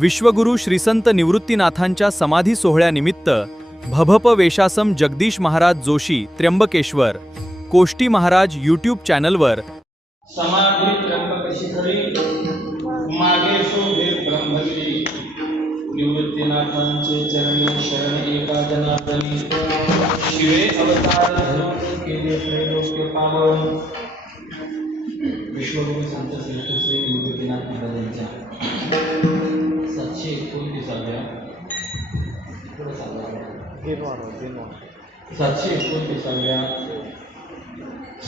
विश्वगुरु श्रीसंत निवृत्तीनाथांच्या समाधी सोहळ्यानिमित्त भभप वेशासम जगदीश महाराज जोशी त्र्यंबकेश्वर कोष्टी महाराज यूट्यूब चॅनलवर समाधी त्र्यंबक शिखरी मागे शोभे ब्रह्मगिरी निवृत्तीनाथांचे चरणी शरण एका जनार्दनी शिवे अवतार धरून केले त्रैलोक्य पावन विश्वगुरु संत श्रेष्ठ श्री निवृत्तीनाथ महाराजांच्या 729व्या 729व्या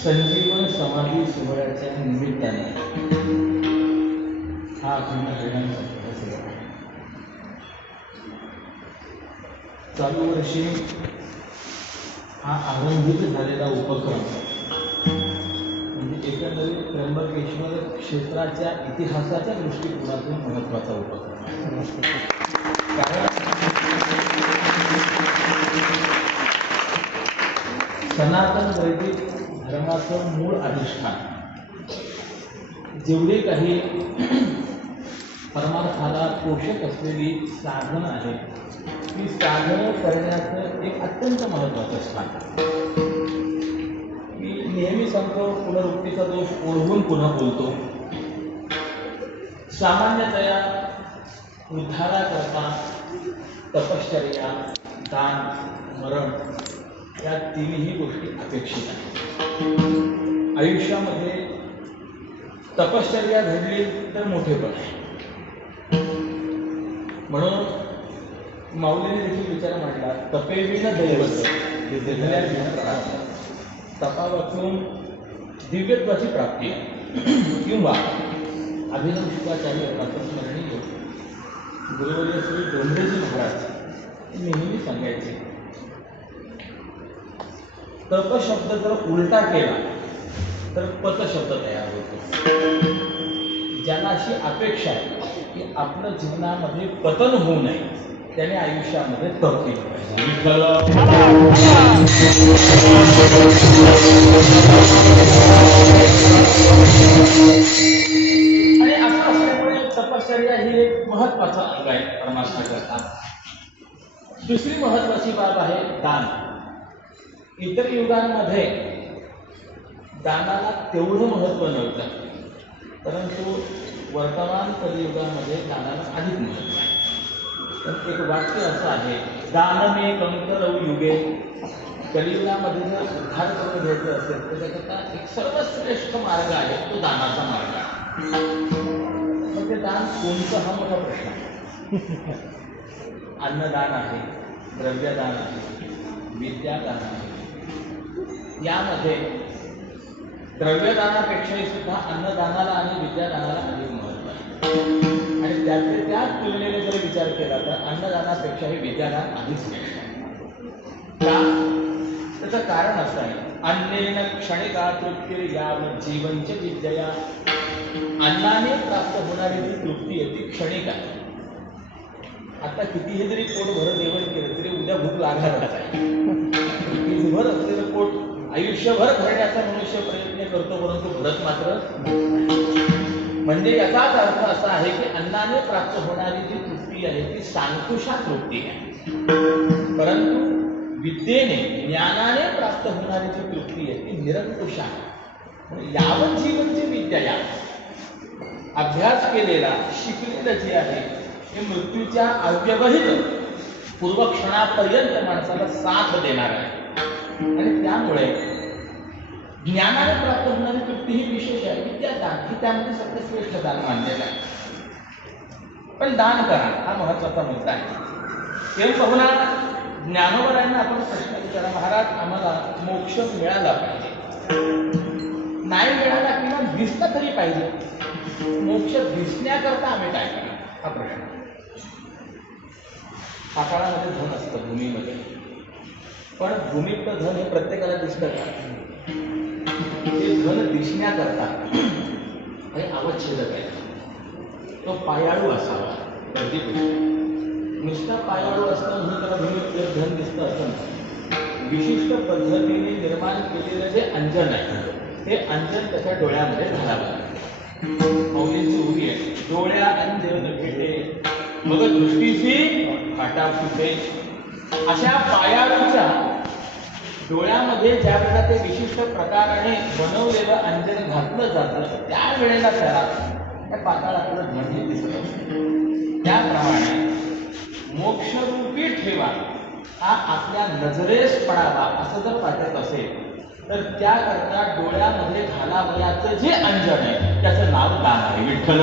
संजीवन समाधी सोहळ्याच्या निमित्ताने हा अखंड हरिनाम सप्ताह चालू वर्षी हा आरंभित झालेला उपक्रम म्हणजे एकंदरीत त्र्यंबकेश्वर क्षेत्राच्या इतिहासाच्या दृष्टिकोनातून महत्त्वाचा उपक्रम कारण सनातन वैदिक धर्माचं मूळ अधिष्ठान जेवढे काही परमार्थाला पोषक असलेली साधनं आहेत ती साधनं करण्याचं एक अत्यंत महत्त्वाचं स्थान. मी नेहमी सांगतो, पुनरुक्तीचा दोष ओळखून पुन्हा बोलतो. सामान्यतया उद्धाराकरता तपश्चर्या, दान, मरण या तिन्ही गोष्टी अपेक्षित आहेत. आयुष्यामध्ये तपश्चर्या घडली तर मोठेपण आहे. म्हणून माऊलीने देखील विचार मांडला, तपेविन दैवत तपा वाचून दिव्यत्वाची प्राप्ती आहे. किंवा अभिनव शुकाचार्य आपण स्मरणीय गुरुवर्य श्री डोंगरेजी महाराज नेहमी सांगायचे, तप शब्द जर उलटा केला तर पत शब्द तयार होतो. ज्यांना अशी अपेक्षा आहे की आपलं जीवनामध्ये पतन होऊ नये त्याने आयुष्यामध्ये तप केलं पाहिजे. आणि असं असल्यामुळे तपश्चर्या ही एक महत्वाचं अंग आहे परमात्मा करता. दुसरी महत्वाची बाब आहे दान. इतर युगांमध्ये दानाला तेवढं महत्त्व नव्हतं, परंतु वर्तमान कलियुगामध्ये दानाला अधिक महत्त्व आहे. पण एक वाक्य असं आहे, दानमे कंकरौ युगे. कलियुगामध्ये जर उद्धार करून घ्यायचं असेल तर त्याकरता एक सर्वश्रेष्ठ मार्ग आहे, तो दानाचा मार्ग आहे. मग ते दान कोणतं हा मोठा प्रश्न आहे. अन्नदान आहे, द्रव्यदान आहे, विद्यादान आहे. यामध्ये द्रव्यदानापेक्षाही सुद्धा अन्नदानाला आणि विद्यादानाला अधिक महत्त्व आहे. आणि त्या तुलनेने जर विचार केला तर अन्नदानापेक्षाही विद्यादान अधिक श्रेष्ठ आहे. का? त्याचं कारण असं आहे, अन्नेन क्षणिका तृप्ती यावत जीवनच विद्या. अन्नाने प्राप्त होणारी जी तृप्ती आहे ती क्षणिक आहे. आता कितीही जरी पोट भर जेवण केलं तरी उद्या भूक लागणारच आहे. भर असलेलं पोट आयुष्यभर भरण्याचा मनुष्य प्रयत्न करतो, परंतु भरत मात्र म्हणजे याचाच अर्थ असा आहे की अन्नाने प्राप्त होणारी जी तृप्ती आहे ती सांकुशा तृप्ती आहे, परंतु विद्येने ज्ञानाने प्राप्त होणारी जी तृप्ती आहे ती निरंकुश आहे. यावत जीवनची विद्या, या अभ्यास केलेला शिकलेलं जे आहे हे मृत्यूच्या अव्यवहित पूर्वक्षणापर्यंत माणसाला साथ देणार आहे. आणि त्यामुळे ज्ञानाने प्राप्त होणारी तृप्ती ही विशेष आहे. विद्यादान ही त्यामध्ये सर्वश्रेष्ठ दान मानलेलं आहे. पण दान करा हा महत्वाचा मुद्दा आहे. हे पाहुणा ज्ञानोबरांना आपण प्रश्न विचारा, महाराज आम्हाला मोक्ष मिळाला पाहिजे, नाही मिळाला किंवा दिसला तरी पाहिजे, मोक्ष दिसण्याकरता आम्ही काय करा हा प्रश्न. पाताळामध्ये धन असतं, भूमीमध्ये, पण भूमीतलं धन हे प्रत्येकाला दिसतं का? ते धन दिसण्याकरता हे आवश्यक आहे. तो पायाळू असावा. नुसता पायाळू असतं म्हणून त्याला भूमीत धन दिसतं असं नाही. विशिष्ट पद्धतीने निर्माण केलेलं जे अंजन आहे ते अंजन त्याच्या डोळ्यामध्ये घालावं. मौलींची उभी आहे, डोळ्या अंजन भेटे मग दृष्टीची फाटा फुटे. अशा पायाच्या डोळ्यामध्ये ज्या वेळेला ते विशिष्ट प्रकाराने बनवलेलं अंजन घातलं जातं त्यावेळेला त्याला त्या पाताळातलं ध्वनी दिसत असतं. त्याप्रमाणे मोक्षरूपी ठेवा हा आपल्या नजरेस पडावा असं जर वाटत असेल तर त्याकरता डोळ्यामध्ये घालावयाचं जे अंजन आहे त्याचं नाव दान आहे. विठ्ठल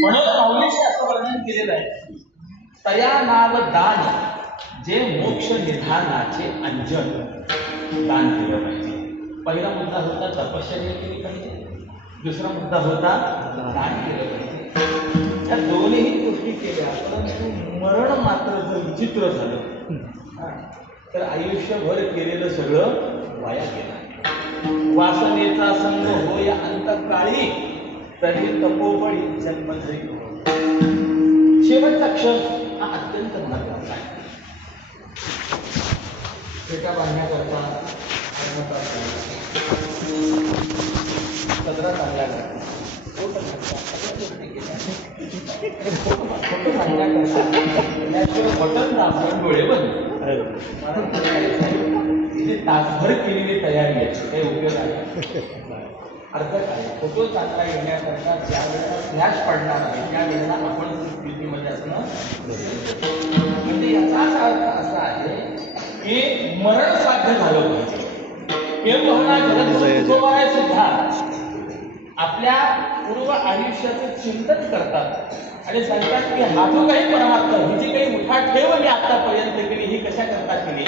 म्हणून माऊलीने असं वर्णन केलेलं आहे, तया नाव दान जे मोक्ष निधानाचे अंजन दान केलं पाहिजे. पहिला मुद्दा होता तपश्चर्या केली पाहिजे, दुसरा मुद्दा होता दान केलं पाहिजे. या दोन्ही गोष्टी केल्या परंतु मरण मात्र जर विचित्र झालं तर आयुष्यभर केलेलं सगळं वाया गेलं. वासनेचा संग होय अंतकाळी तरी तपोबळी जन्म जाईल. शेवटचा क्षण हा अत्यंत महत्वाचा आहे. पेटा बांधण्याकरता सदरा चांगला करता फोटो बटन दाबून डोळे बंद. तासभर केलेली तयारी आहे, काही उपयोग आहे अर्थ काय? फोटो चांगला घेण्याकरता ज्या वेळेला फ्लॅश पडणार आहे त्यावेळेला आपण स्थितीमध्ये असणं म्हणजे याचाच अर्थ असा आहे की मरण साध्य झालं पाहिजे. जगदगुरुवाय सुद्धा आपल्या पूर्व आयुष्याचं चिंतन करतात आणि सांगतात की हा जो काही परमात्मा ही जी काही मुठा ठेव मी आतापर्यंत केली ही कशा करता केली.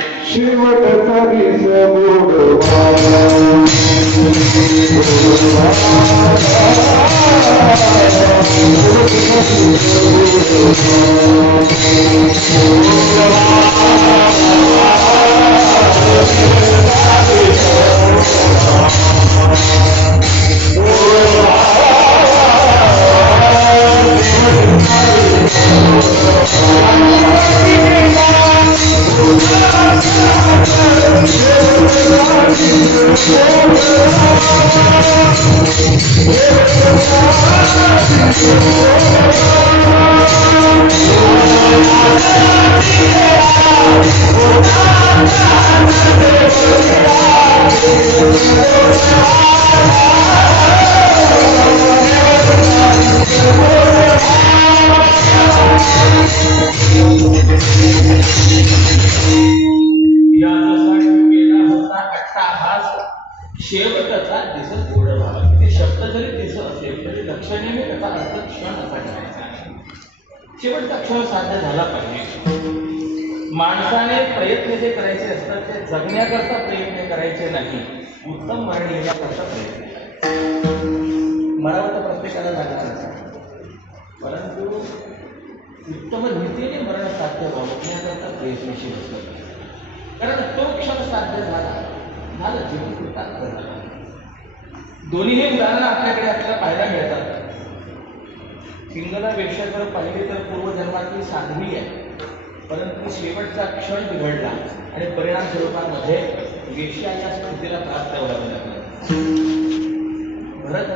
शेवटचा दिसत गोड व्हावा. ते शब्द जरी दिसत असेल तरी लक्षणीय त्याचा अर्थ क्षण असा करायचा आहे. शेवटचा क्षण साध्य झाला पाहिजे. माणसाने प्रयत्न जे करायचे असतात ते जगण्याकरता प्रयत्न करायचे नाही, उत्तम मरण येण्याकरता प्रयत्न करायचे. मरावं तर प्रत्येकाला लागणार असतं परंतु उत्तम रीतीने मरण साध्य व्हावं याकरता प्रयत्नशील असतं. कारण तो क्षण साध्य झाला जीवन कृतार्थ झाला. दोन्हीही उदाहरणं आपल्याकडे आपल्याला पाहायला मिळतात. पिंगलापेक्षा जर पाहिली तर पूर्वजन्मातली साध्वी आहे परंतु शेवटचा क्षण बिघडला आणि परिणाम स्वरूपामध्ये वेश्याच्या स्थितीला प्राप्त व्हावं लागलं. भरत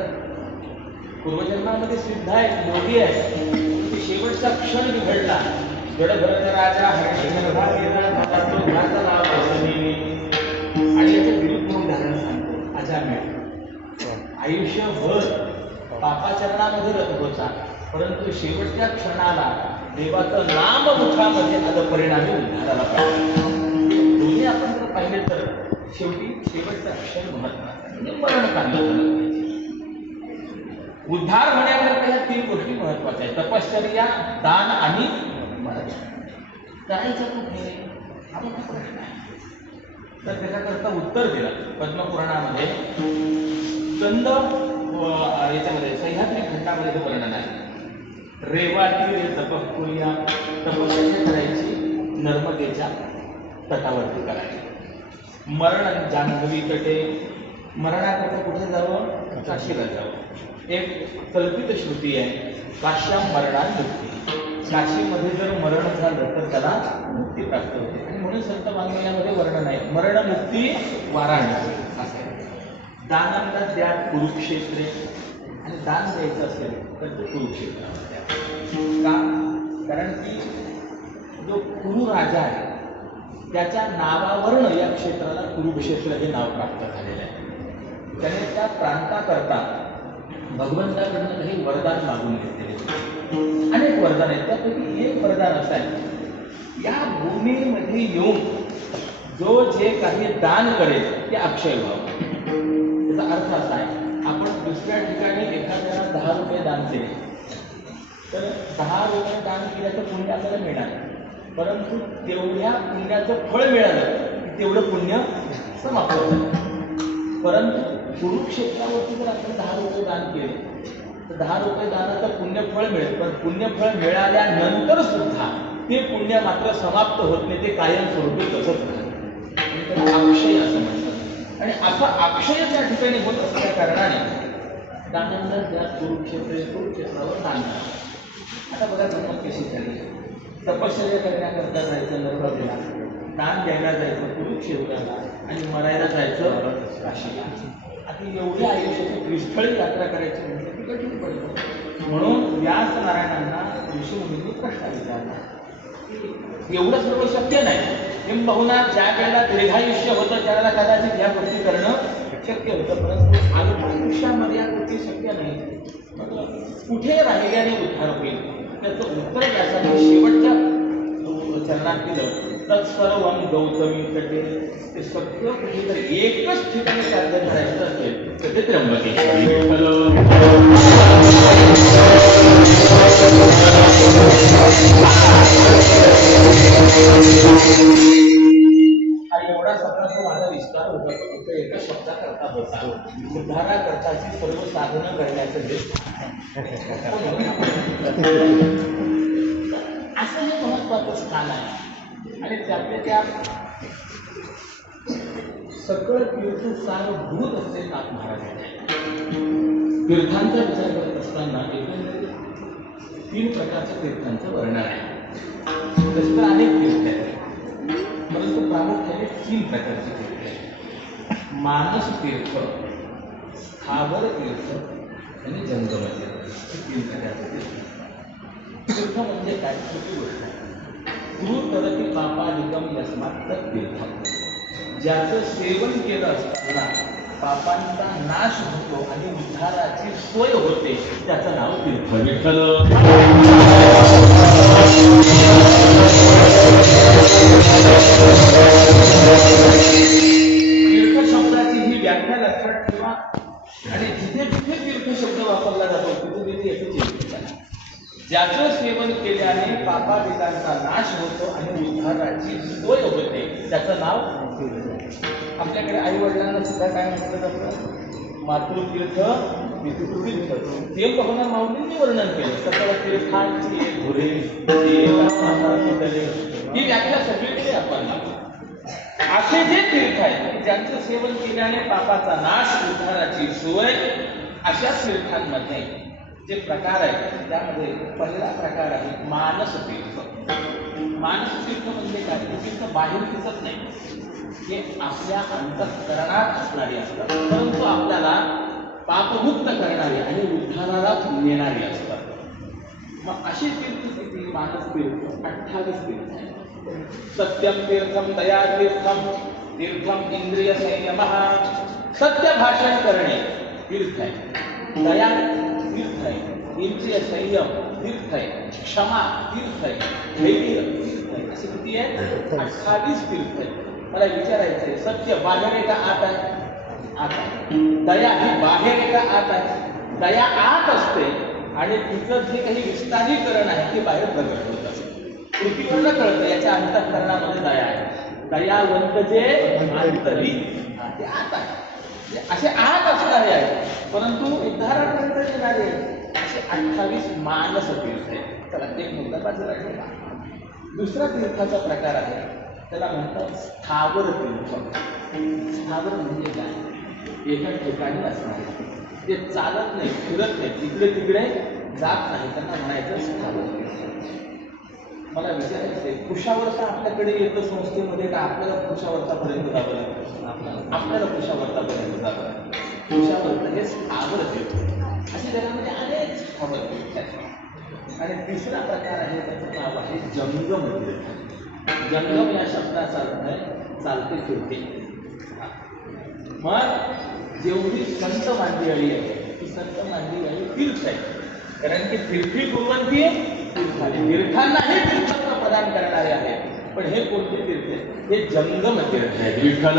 पूर्वजन्मामध्ये सिद्ध आहे, योगी आहे, शेवटचा क्षण बिघडला. गड भरत राजा आणि याचं विरुद्ध उदाहरण सांगतो अजामेळ. आयुष्यभर पापाचरणामध्ये रत होता परंतु शेवटच्या क्षणाला देवाचं नाम मुखामध्ये आलं, परिणामी उद्धाराला पाहिजे. दोन्ही आपण जर पाहिले तर शेवटी शेवटचा क्षण महत्वाचा म्हणजे मरण काढलं झालं पाहिजे. उद्धार होण्याकरता या तीन गोष्टी महत्वाच्या आहेत, तपश्चर्या, दान आणि मरण. करायचं कुठे हा मोठा प्रश्न आहे. तर त्याच्याकरता उत्तर दिलं पद्मपुराणामध्ये. कंद याच्यामध्ये सह्याद्री खंडामध्ये हे वर्णन आहे. रेवाती तपः कुर्या, तपश्चर्या करायची नर्मदेच्या तटावरती करायची. मरण जान्हवी तटे, मरणाकरता कुठे जावं? काशीला जावं. एक कल्पित श्रुती आहे, काश्याम मरणात मुक्ती. काशीमध्ये जर मरण झालं तर त्याला मुक्ती प्राप्त होते आणि म्हणून संत वाङ्मयामध्ये वर्णन आहे मरण मुक्ती वाराणसी असं आहे. दानांना द्या कुरुक्षेत्रे, आणि दान द्यायचं असेल तर ते कुरुक्षेत्राला द्या. का? कारण की जो कुरु राजा आहे त्याच्या नावावरून या क्षेत्राला कुरुक्षेत्र हे नाव प्राप्त झालेलं आहे. त्याने त्या प्रांताकरता भगवंताकडनं काही वरदान मागून घेतलेले. अनेक वरदान आहेत, त्यापैकी एक वरदान असं आहे, या भूमीमध्ये येऊन जो जे काही दान करेल ते अक्षय व्हावं. त्याचा अर्थ असा आहे, आपण दुसऱ्या ठिकाणी एखाद्याला 10 रुपये दान केले तर 10 रुपये दान केल्याचं पुण्य आपल्याला मिळणार, परंतु तेवढ्या पुण्याचं फळ मिळालं की तेवढं पुण्य समाप्त होतं. परंतु कुरुक्षेत्रावरती जर आपण 10 रुपये दान केले तर 10 रुपये दानाचं पुण्यफळ मिळेल, पण पुण्यफळ मिळाल्यानंतर सुद्धा ते पुण्य मात्र समाप्त होत नाही, ते कायमस्वरूपी तसंच राहतं. अक्षय असं म्हणतात. आणि असं अक्षय त्या ठिकाणी होत असल्या कारणाने दानांना त्या कुरुक्षेत्रावर दान करा. आता बघा गंमत कशी झाली. तपश्चर्या करण्याकरता जायचं नर्मदेला, दान द्यायला जायचं कुरुक्षेत्राला, आणि मरायला जायचं काशीला. आता एवढी आयुष्याची त्रिस्थळी यात्रा करायची म्हणजे ती कठीण पडतं. म्हणून व्यास नारायणांना ऋषीमुनींनी प्रश्न विचारला की एवढं सर्व शक्य नाही. किंबहुना ज्या वेळेला दीर्घायुष्य होतं त्यावेळेला कदाचित या गोष्टी करणं शक्य होतं, परंतु आयुष्यामध्ये या गोष्टी शक्य नाही. कुठे राहिल्याने उद्धार होईल त्याचं उत्तर व्यासाने शेवटच्या चरणात दिलं. तत्सर्वं गौतमी तटे, ते सगळं कुठेतरी एकच ठिकाणी साध्य करायचं असेल तर ते त्र्यंबकेश्वरी. हा एवढा सगळा माझा विस्तार होता, फक्त एका शब्दाकरता होता. उद्धाराकरताची सर्व साधनं करण्याचं हे असं हे महत्वाचं स्थान आहे. आणि त्यातल्या त्या सगळं तीर्थ सारभूत असते नाथ महाराज. तीर्थांचा विचार करत असताना एकंदरीत 3 प्रकारच्या तीर्थांचं वर्णन आहे. तसे तर अनेक तीर्थ आहेत, परंतु प्रामुख्याने 3 प्रकारचे तीर्थ आहेत. मानस तीर्थ, स्थावर तीर्थ आणि जंगम तीर्थ, हे 3 प्रकारचे तीर्थ. तीर्थ म्हणजे काय? छोटी गोष्ट आहे. गुरु तरती पापादिकम यस्मात् तीर्थम, ज्याचं सेवन केलं असताना पापांचा नाश होतो आणि उद्धाराची सोय होते त्याचं नाव तीर्थ. विठ्ठल. तीर्थ शब्दाची ही व्याख्या लक्षात ठेवा, आणि जिथे जिथे तीर्थ शब्द वापरला जातो तिथे तिथे याचं चिंतन करा. ज्याचं सेवन केल्याने पापादिकांचा नाश होतो आणि उद्धाराची सोय होते त्याचं नाव तीर्थ. आपल्याकडे आई वडिलांना सुद्धा काय म्हटलं जातं? मातृतीर्थ, पितृतीर्थ. ते बघून माऊलींनी वर्णन केलं. सकळ तीर्थांची धुरे ही व्याख्या सगळीकडे आपण असे जे तीर्थ आहेत ज्यांचं सेवन केल्याने पापाचा नाश, उद्धाराची सोय, अशा तीर्थांमध्ये जे प्रकार आहेत त्यामध्ये पहिला प्रकार आहे मानस तीर्थ. मानस तीर्थ म्हणजे काय? तीर्थ बाहेर दिसत नाही, हे आपल्या अंतःकरणात असणारी असतात, परंतु आपल्याला पापमुक्त करणारी आणि उद्धाराला नेणारी असतात. मग अशी तीर्थ किती? मानस तीर्थ 28 तीर्थ आहे. सत्यम तीर्थम, दया तीर्थम, तीर्थम इंद्रिय संयमः, सत्य भाषण करणे तीर्थ आहे. दया तीर्थ आहे, इंद्रिय संयम तीर्थ आहे, क्षमा तीर्थ आहे, धैर्य तीर्थ आहे. असे किती आहे? 28 तीर्थ आहे. मला विचारायचं आहे, सत्य बाहेर आहे का आत आहे? आत आहे. दया ही बाहेर आहे का आत आहे? दया आत असते आणि तिचं जे काही विस्तारीकरण आहे ते बाहेर प्रगट होत असते. कृतीवरनं कळतं याच्या अंतःकरणामध्ये दया आहे. दयावंत जे अंतरी, ते आत आहे. असे आत असणारे आहेत, परंतु उद्धारापर्यंत येणारे असे 28 मानस तीर्थ आहेत. चला एक मुद्दा बाजूला ठेवा. दुसरा तीर्थाचा प्रकार आहे, त्याला म्हणतात स्थावर तीर्थ. स्थावर म्हणजे काय? एका ठिकाणी असणारे, ते चालत नाही, फिरत नाही, इकडे तिकडे जात नाही, त्यांना म्हणायचं स्थावर तीर्थ. मला विचारायचं आहे, कुशावर्ता आपल्याकडे येतं संस्थेमध्ये का आपल्याला कुशावर्तापर्यंत जावं लागतं? आपल्याला कुशावर्तापर्यंत जावं लागतं. पुरुषावर्त हे स्थावर तीर्थ असे जगामध्ये अनेक स्थावर तीर्थ आहेत. आणि तिसरा प्रकार आहे त्याचं नाव आहे जंगम तीर्थ. जंगम या शब्दाचा अर्थ आहे चालते फिरते. मग जेवढी संत मंडळी आहे ती संत मंडळी तीर्थ आहे. कारण की तीर्थी कुर्वंती तीर्थांनाही तीर्थत्व प्रदान करणारे आहेत. पण हे कोणते तीर्थ आहेत? हे जंगम तीर्थ आहेत. विठ्ठल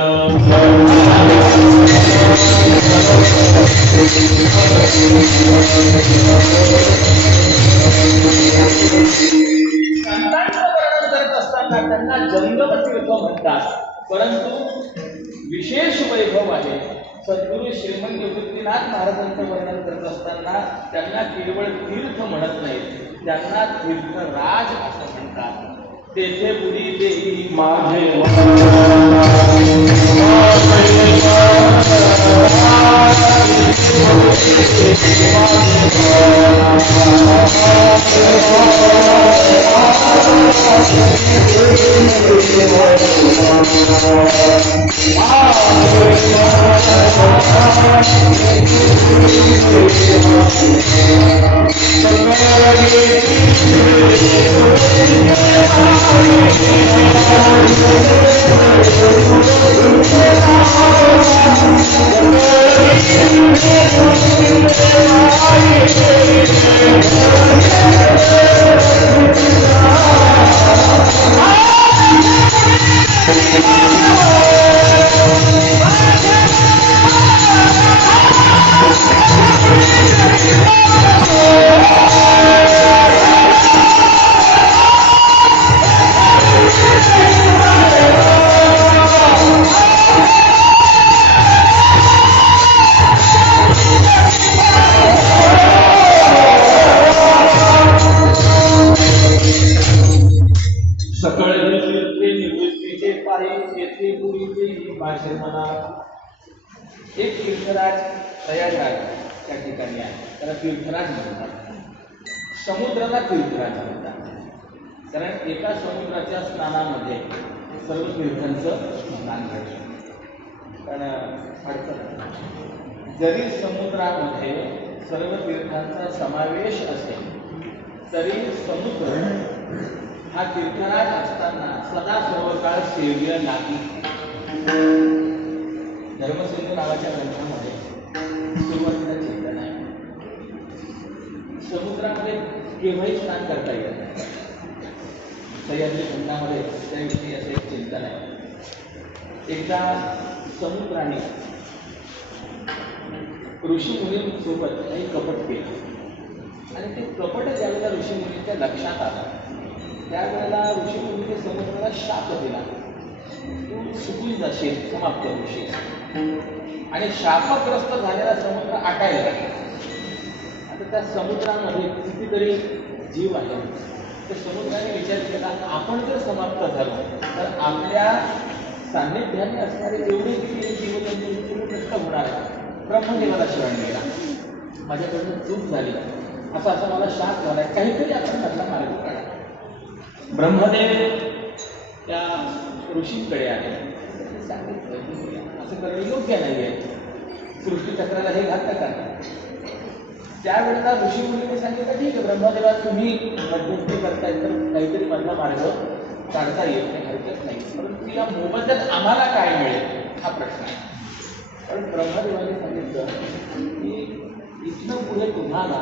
संतांचं वर्णन करत असताना त्यांना जंगम तीर्थ म्हणतात. परंतु विशेष वैभव आहे. सद्गुरू श्रीमंत निवृत्तीनाथ महाराजांचं वर्णन करत असताना त्यांना केवळ तीर्थ म्हणत नाहीत, त्यांना तीर्थराज असं म्हणतात. तेथे पुरी देही माझे एक तीर्थराज तयार त्या ठिकाणी आहे. त्याला तीर्थराज म्हणतात. समुद्राला तीर्थराज म्हणतात. कारण एका समुद्राच्या स्नानामध्ये सर्व तीर्थांचं स्नान घडतं. पण अडचण जरी समुद्रामध्ये सर्व तीर्थांचा समावेश असेल तरी समुद्र हा तीर्थराज असताना सदा सर्व काळ सेव्य नाही. धर्मसिंधू नावाच्या ग्रंथामध्ये सुरुवातीला चिंतन आहे. समुद्रामध्ये केव्हाही स्नान करता येत नाही. सह्याद्री खंडामध्ये त्याविषयी असे एक चिंतन आहे. एकदा समुद्राने ऋषीमुनींसोबत काही कपट केलं आणि ते कपट ज्यावेळेला ऋषीमुनींच्या लक्षात आलं त्यावेळेला ऋषीमुनीने समुद्राला शाप दिला, तू सुकून जाशील, समाप्त होशील. आणि शापग्रस्त झालेला समुद्र आटायला लागला. आता त्या समुद्रामध्ये कितीतरी जीव आहे. त्या समुद्राने विचार केला आपण जर समाप्त झालो तर आपल्या सान्निध्याने असणारे जेवढे किती जीवजंतू तेवढे नष्ट होणार आहे. ब्रह्मदेवाला शरण गेला, माझ्याकडनं चूक झाली, असा मला शाप झाला, काहीतरी आपण मधला मार्ग काढा. ब्रह्मदेव त्या ऋषींकडे आहे. सांगितलं असं करणं योग्य नाही आहे, सृष्टीचक्राला हे घातक आहे. त्यावेळेला ऋषी मुनीने सांगितलं ठीक आहे ब्रह्मदेवा तुम्ही मध्यस्थी करताय तर काहीतरी मधला मार्ग काढता येत नाही, हरकत नाही, परंतु या मोबदल्यात आम्हाला काय मिळेल हा प्रश्न आहे. पण ब्रह्मदेवाने सांगितलं की इथनं पुढे तुम्हाला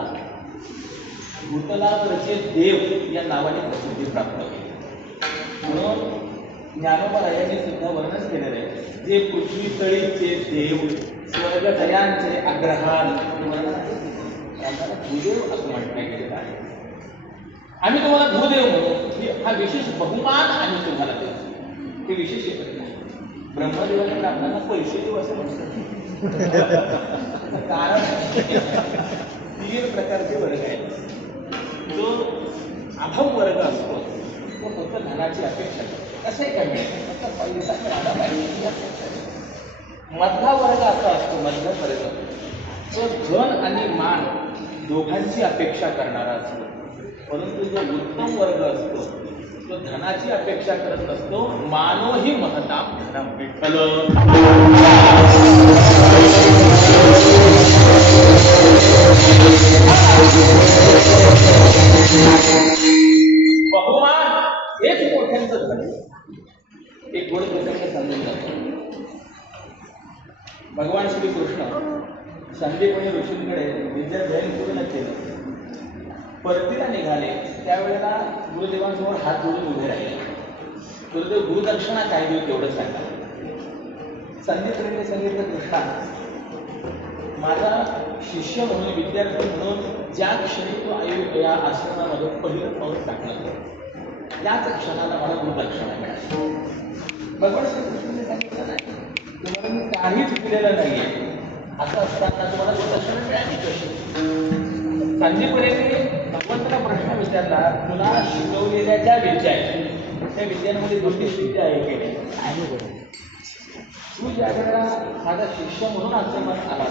भूतलावरचे देव या नावाने प्रसिद्धी प्राप्त होईल. म्हणून ज्ञानोबा यांनी सुद्धा वर्णन केलेलं आहे. जे पृथ्वी तळीचे देव स्वर्गदयांचे अग्रहार आम्हाला भूदेव असं म्हटलं गेलेलं आहे. आम्ही तुम्हाला भूदेव म्हणतो, हा विशेष बहुमान आम्ही तुम्हाला देऊ. ते विशेष येत नाही. ब्रह्मदेवाने ब्राह्मणांना पैसे देऊ असं म्हणतात. कारण 3 प्रकारचे वर्ग आहेत. जो अभम वर्ग असतो तो फक्त धनाची अपेक्षा करतो, कसंही काय मिळेल फक्त पैसा मिळाला पाहिजे. मधला वर्ग असा असतो, मधला वर्ग तो धन आणि मान दोघांची अपेक्षा करणारा असतो. परंतु जो उत्तम वर्ग असतो तो धनाची अपेक्षा करत नसतो. मानोही महताम धनम विठ्ठल. कृष्ण संदीपने ऋषींकडे विद्याध्ययन पूर्ण केलं, परतीला निघाले त्यावेळेला गुरुदेवांसमोर हात जोडून उभे राहिले. गुरुदेव गुरुदक्षिणा काय देऊ तेवढं सांगा. संदीपने सांगितलं, कृष्णा माझा शिष्य म्हणून विद्यार्थी म्हणून ज्या क्षणी तो या आश्रमामध्ये पहिलं पाऊल टाकलं त्याच क्षणाला मला गुरुदक्षिणा मिळाली. भगवान श्रीकृष्णाने सांगितलं नाही तुम्हाला मी काहीच दिलेलं नाहीये, असं असताना तुम्हाला गुरुदक्षिणा मिळाली कशी? संदीपने भगवंताला प्रश्न विचारला, तुला शिकवलेल्या ज्या विद्या आहेत त्या विद्यांमध्ये ज्योतिष विद्या आहे की नाही? तू ज्या वेळेला माझा शिष्य म्हणून आश्रमात आला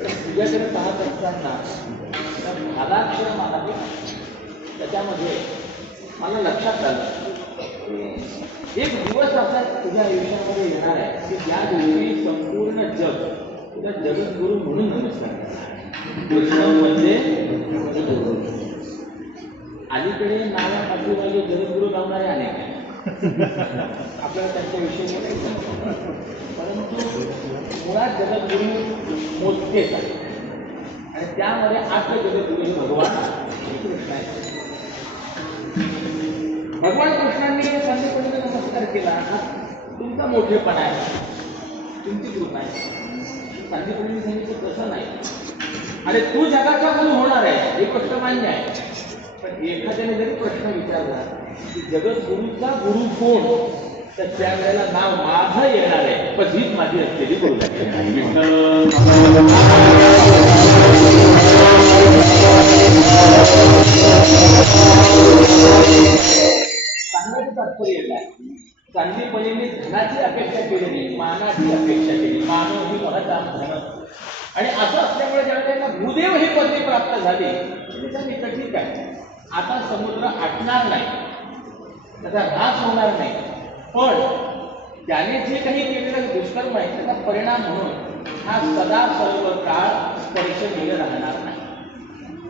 तुझ्याकडे पाहत असताना भालाक्षर आहे त्याच्यामध्ये मला लक्षात आलं एक दिवस असा तुझ्या आयुष्यामध्ये येणार आहे की ज्या दिवशी संपूर्ण जग तुझा जगद्गुरू म्हणून नमस्कार कृष्ण म्हणजे अलीकडे नावा आजूबाजू जगद्गुरू लावणारे अनेक आपल्याला त्यांच्याविषयी परंतु मुळात जगद्गुरू मोठेच आहे आणि त्यामध्ये आद्य जगद्गुरू हे भगवान श्रीकृष्ण आहे. भगवान कृष्णांनी संदीपने नमस्कार केला, तुमचा मोठेपणा आहे, तुमची कृपा आहे. संदीपने सांगितलं तसं नाही, अरे तू जगाचा गुरु होणार आहे ही गोष्ट मान्य आहे, पण एखाद्याने जरी प्रश्न विचारला की जगद्गुरूचा गुरु कोण, तर त्यावेळेला नाव माझं येणार आहे, पण हीच माझी असलेली गुरुदक्षिणा आहे. सांगण्याचं तात्पर्य काय? संदीपने धनाची अपेक्षा केली नाही, मानाची अपेक्षा केली. मानव ही महत्ता धन, आणि असं असल्यामुळे जेव्हा त्यांना भूदेव ही पदवी प्राप्त झाली त्याच्या निकट ठीक आहे, आता समुद्र आटणार नाही, त्याचा ऱ्हास होणार नाही, पण त्याने जे काही केलेलं दुष्कर्म आहे त्याचा परिणाम म्हणून हा सदा सर्व काळ स्पर्शनीय राहणार नाही.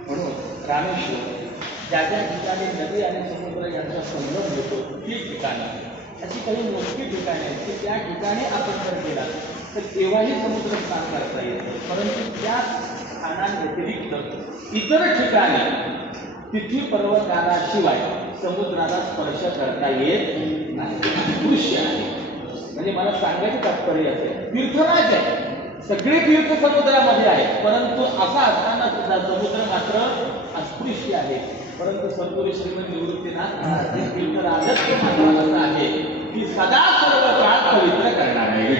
म्हणून रामेश्वर ज्या ज्या ठिकाणी नदी आणि समुद्र यांचा संगम होतो ती ठिकाणं अशी काही मोठी ठिकाणे आहेत की त्या ठिकाणी आपण जर गेला तर तेव्हाही समुद्र स्नान करता येतं, परंतु त्या स्थानांव्यतिरिक्त इतर ठिकाणी तिथी पर्वताशिवाय समुद्राला स्पर्श करता येत नाही. दृश्य आहे म्हणजे मला सांगायचं तात्पर्य असेल तीर्थराज आहे, सगळे तीर्थ समुद्रामध्ये आहेत, परंतु असा असताना सुद्धा समुद्र मात्र अस्पृश्य आहे. परंतु सद्गुरू श्रीमंत निवृत्तीनाथ हे तीर्थराजत्व मात्र असं आहे की सदा सर्व काळ पवित्र करणार आहे.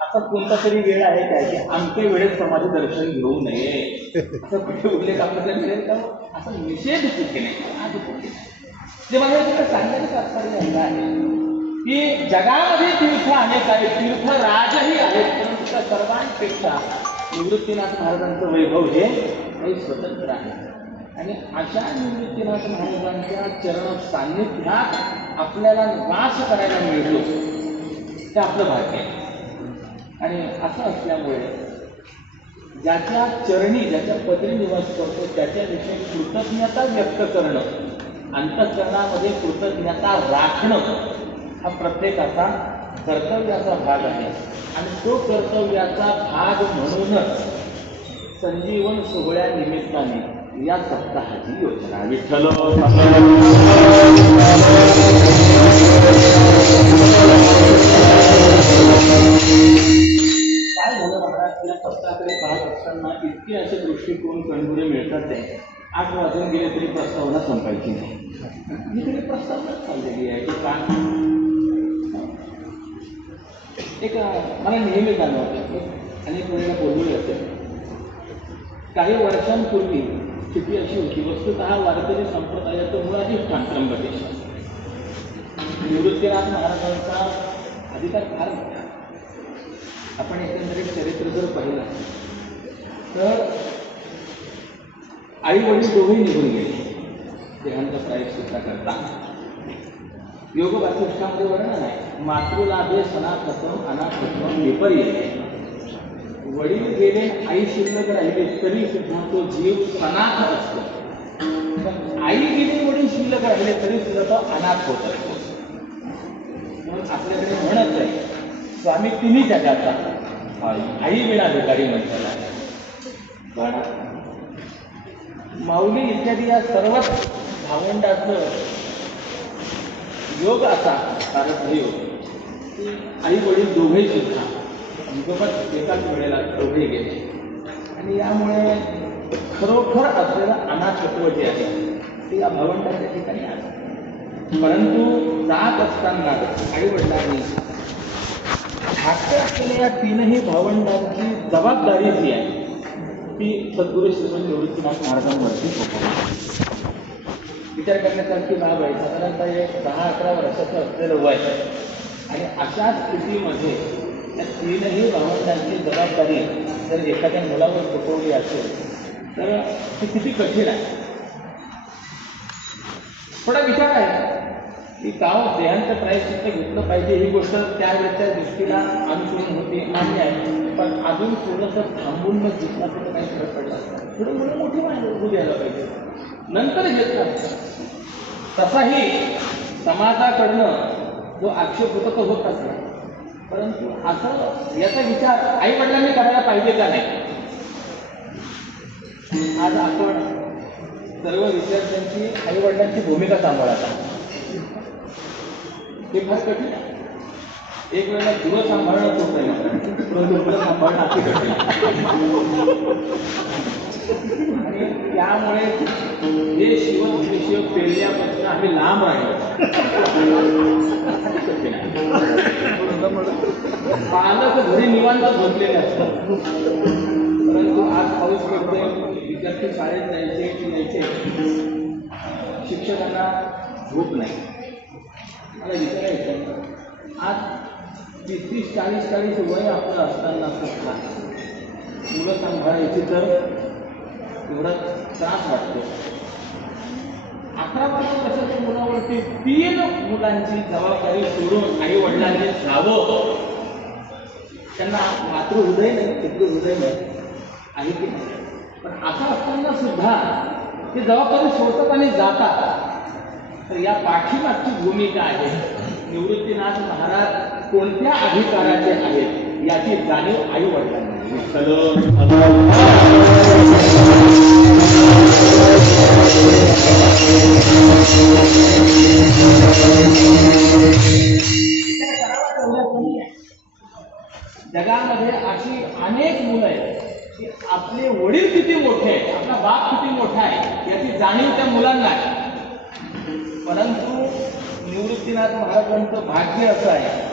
असा कोणता तरी वेळ आहे काय की आमच्या वेळेत समाज दर्शन घेऊ नये असं कुठे उल्लेख आपल्याला मिळेल का? असं निषेध कुठे नाही. जे मला सांगण्याचं तात्पर्य असं आहे की जगामध्ये तीर्थ अनेक आहेत, तीर्थराजही आहेत, परंतु त्या सर्वांपेक्षा निवृत्तीनाथ महाराजांचं वैभव हे काही स्वतंत्र आहे. आणि अशा निवृत्तीनाथ महाराजांच्या चरण सान्निध्यात आपल्याला वास करायला मिळतो ते आपलं भाग्य आहे. आणि असं असल्यामुळे ज्याच्या चरणी ज्याच्या पदरी निवास करतो त्याच्याविषयी कृतज्ञता व्यक्त करणं, अंतःकरणामध्ये कृतज्ञता राखणं हा प्रत्येकाचा कर्तव्याचा भाग आहे. आणि तो कर्तव्याचा भाग म्हणूनच संजीवन सोहळ्या निमित्ताने या सप्ताहाची योजना विठ्ठल काय झालं महाराज, या सप्ताहाकडे पाहत असताना इतके असे दृष्टिकोन कणगुरे मिळतात ते 8 वाजून गेले तरी प्रस्तावना संपायची नाही. ही तरी प्रस्तावनाच चाललेली आहे की का एक मला नेहमी जाणवतं, अनेक वेळेला बोलले असेल, काही वर्षांपूर्वी स्थिती अशी होती, वस्तुतः वारकरी संप्रदायाचं मूळ अधिष्ठान त्र्यंबकेश्वर, निवृत्तीनाथ महाराजांचा अधिकार फार मोठा. आपण एकंदरीत चरित्र जर पाहिलं तर आई वडील दोघेही निघून गेले देहांचा प्रायश्चित्त करता. योग वासिष्ठामध्ये वर्णन आहे, मातृलाभे सनातन अनाथत्व विपर्यय. वडील गेले, आई शिल्लक राहिले तरी सुद्धा तो जीव सनाथ असतो. पण आई गेली वडील शिल्लक राहिले तरी सुद्धा तो अनाथ होत असतो. म्हणून आपल्याकडे म्हणत आहे स्वामी तिन्ही जगाचा आई विना भिकारी म्हणताना. पण माऊली इत्यादी या सर्वच भावंडाचं योग असा योग की आई वडील दोघेही सुद्धा युगपत एकाच वेळेला दोघेही गेले आणि यामुळे खरोखर असलेलं अनाथत्व जे आहे ते या भावंडाच्या ठिकाणी आहे. परंतु जात असताना आई वडिलांनी धाकटे असलेल्या या तीनही भावंडांची जबाबदारी जी आहे ती सद्गुरू श्रीमंत निवृत्तीनाथ महाराजांवरती सोपवली. विचार करण्यासारखी बाब आहे. साधारणतः एक 10-11 वर्षाचं असलेलं वय आणि अशा स्थितीमध्ये त्या तीनही भावंडांची जबाबदारी जर एखाद्या मुलावर सोपवली असेल तर ते किती कठीण आहे. थोडा विचार आहे की गाव देहांचं प्रायश्चित्त घेतलं पाहिजे ही गोष्ट त्यावेळेच्या दृष्टीला अनुसरून होती मान्य आहे. पण अजून थोडंसं थांबून मग जिंकला तर काही फरक पडला असता. थोडं मुलं मोठी माहिती उभू द्यायला पाहिजे नंतर घेतलं असतं. तसाही समाजाकडनं जो आक्षेप होता तो होत असला परंतु असं याचा विचार आई वडिलांनी करायला पाहिजे का नाही. आज आपण सर्व विद्यार्थ्यांची आई वडिलांची भूमिका सांभाळता हे फार कठीण आहे. एक वेळेला दिवस सांभाळणं होत नाही सांभाळणं अति कठीण आणि त्यामुळे हे शिवक पेरल्यापासून आम्ही लांब राहिलो अति कठीण आहे. पालक घरी निवांत झोपलेले असतात परंतु आज पाऊस पडतोय विद्यार्थी शाळेत जायचे की यायचे शिक्षकांना झोप नाही. मला विचारायचं आज 30-40 वय आपलं असताना सुद्धा मुलं सांभाळायची तर एवढा त्रास वाटतो. 11-12 वर्षाच्या मुलावरती 3 मुलांची जबाबदारी सोडून आई वडिलांनी जावं. त्यांना मातृहृदय नाही पितृहृदय नाही आहे की नाही. पण असं असताना सुद्धा ते जबाबदारी सोडतात आणि जातात. तर या पाठीमागची भूमिका आहे. निवृत्तीनाथ महाराज कोणत्या अधिकाराचे आहेत याची जाणीव आई वडिलांनी. जगामध्ये अशी अनेक मुलं आहेत की आपले वडील किती मोठे आहेत आपला बाप किती मोठा आहे याची जाणीव त्या मुलांना आहे. परंतु निवृत्तीनाथ महाराजांचं भाग्य असं आहे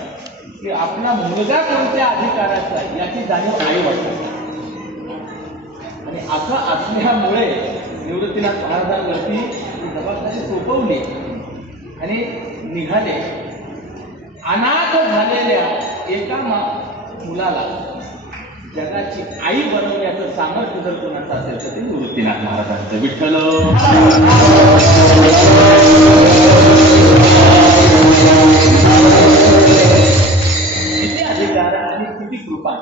की आपला मुलगा कोणत्या अधिकाराचा आहे याची जाणीव आई वडिलांना. आणि असं असल्यामुळे निवृत्तीनाथ महाराजांवरती जबाबदारी सोपवली आणि निघाले. अनाथ झालेल्या एका मुलाला जगाची आई बनवण्याचं सामर्थ्य जर कोणाचं असेल तर ते निवृत्तीनाथ महाराजांचं. विठ्ठल किती अधिकार आणि किती कृपा.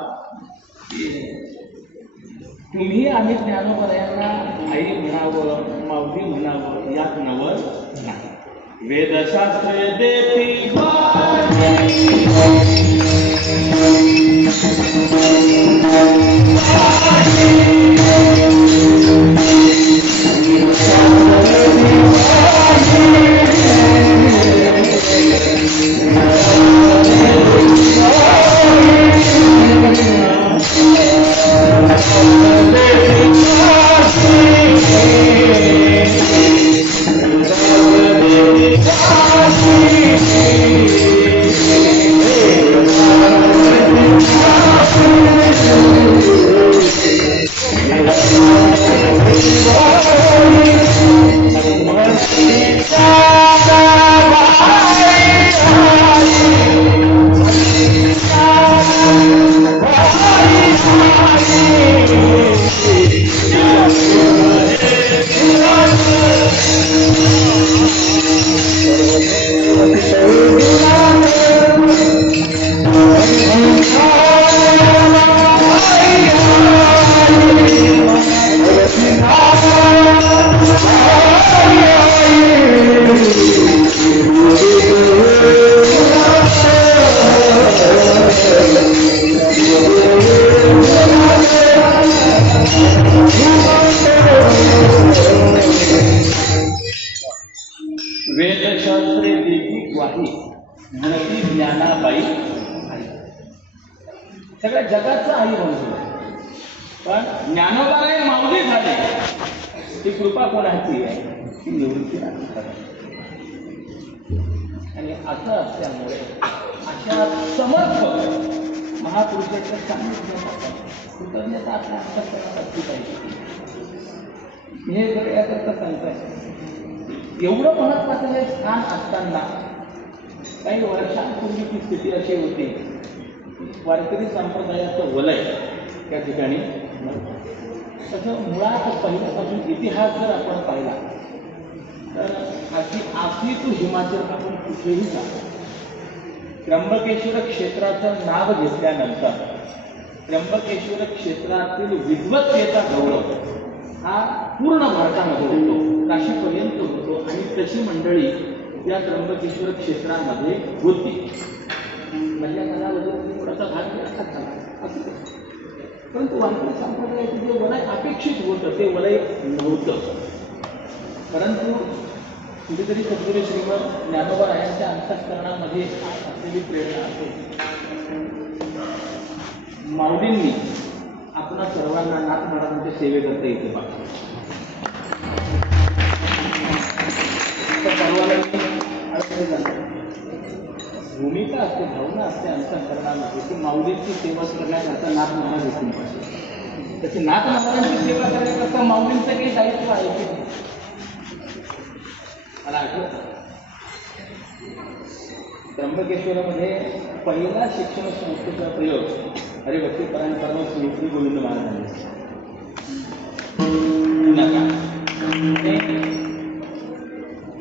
तुम्ही आम्ही ज्ञानोबरायांना आई म्हणावं माऊली म्हणावं यात नवल नाही. वेदशास्त्र देती वेदशास्त्रे देवी ग्वाही म्हणती ज्ञानाबाई आई. सगळ्या जगाचं आई म्हणतो, पण ज्ञानोबाराय माऊली झाले ही कृपा कोणाची आहे? ती निवृत्तीनाथाची. आणि असं असल्यामुळे अशा समर्थ महापुरुषाच्या सान्निध्यात कृतज्ञता आपल्या अंतःकरणात असली पाहिजे. हे जर याकरता सांगताय एवढं महत्वाचं हे स्थान असताना काही वर्षांपूर्वीची स्थिती अशी होती, वारकरी संप्रदायाचं वलय त्या ठिकाणी नव्हतं. तसं मुळात पहिल्यापासून इतिहास जर आपण पाहिला तर आधी तू हिमाचल आपण कुठेही जा, त्र्यंबकेश्वर क्षेत्राचं नाव घेतल्यानंतर त्र्यंबकेश्वर क्षेत्रातील विद्वत्तेचा गौरव हा पूर्ण भारतामध्ये होतो, काशीपर्यंत होतो. आणि तशी मंडळी या त्र्यंबकेश्वर क्षेत्रामध्ये होती. मधल्या कालावधीमध्ये थोडासा भाग लक्षात झाला असं, परंतु वारकरी संप्रदायाचं जे वलय अपेक्षित होतं ते वलय नव्हतं. परंतु कुठेतरी सद्गुरू श्रीमद ज्ञानोबा रायांच्या अंतःकरणामध्ये असलेली प्रेरणा असेल. माऊलींनी आपणा सर्वांना नाथ महाराजांच्या सेवेकरता इथे पाठवलं. भूमिका असते, भावना असते अंतःकरणामध्ये की माऊलींची सेवा करण्याकरता नाथ महाराज इथून पाहिजे. तशी नाथ महाराजांची सेवा करण्याकरता माऊलींचं काही दायित्व आहे की मला आठवत. त्र्यंबकेश्वरामध्ये पहिला शिक्षण संस्थेचा प्रयोग हरिभक्ती परंपरा श्री गोविंद महाराजांनी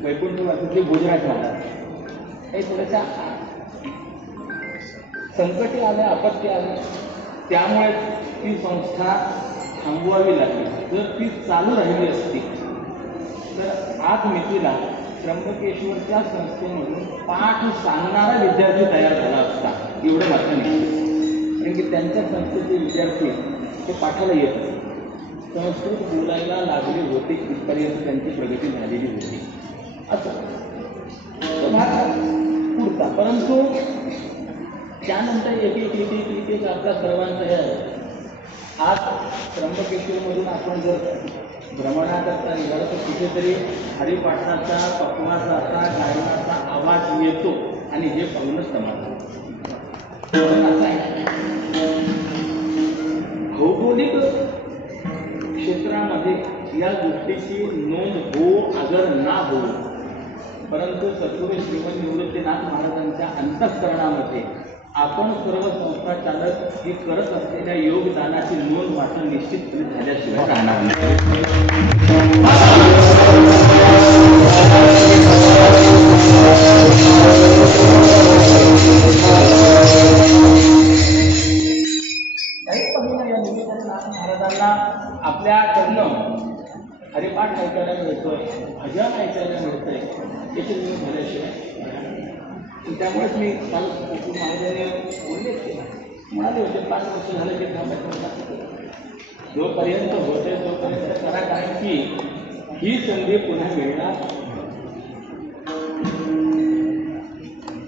वैकुंठवासातले गुजरात महाराज हे थोड्याशा संकटे आले, आपत्ती आले, त्यामुळे ती संस्था थांबवावी लागली. जर ती चालू राहिली असती तर आज मितीला त्र्यंबकेश्वरच्या संस्थेमधून पाठ सांगणारा विद्यार्थी तयार झाला असता, एवढं मात्र नाही. कारण की त्यांच्या संस्थेचे विद्यार्थी ते पाठाला येत होते, संस्कृत बोलायला लागले होते, इथपर्यंत त्यांची प्रगती झालेली होती. असं भाग पुढचा. परंतु त्यानंतर एक आपला सर्वांचा हे आज त्र्यंबकेश्वरमधून आपण जर भ्रमणाकरता निघालो तर कुठेतरी हरिपाठाचा, पक्वासाचा, गायनाचा आवाज येतो आणि हे पाहूनच समाधान. असं आहे भौगोलिक क्षेत्रामध्ये या गोष्टीची नोंद हो अगर ना हो, परंतु सद्गुरू श्रीमद निवृत्तीनाथ महाराजांच्या अंतःकरणामध्ये आपण सर्व संस्था चालक हे करत असलेल्या योगदानाची नोंद मात्र निश्चितपणे झाल्याशिवाय राहणार नाही. काही पहिला या निमित्ताने नाथ महाराजांना आपल्याकडनं हरिपाठ ऐकायला मिळतोय, भजन ऐकायला मिळतंय, याची नोंद झाल्याशिवाय. त्यामुळेच मी काल महाराजांनी उल्लेख केला, म्हणाले होते 5 वर्ष झाले ते थांबायचं, जोपर्यंत होते तोपर्यंत करा, कारण की ही संधी पुन्हा मिळणार.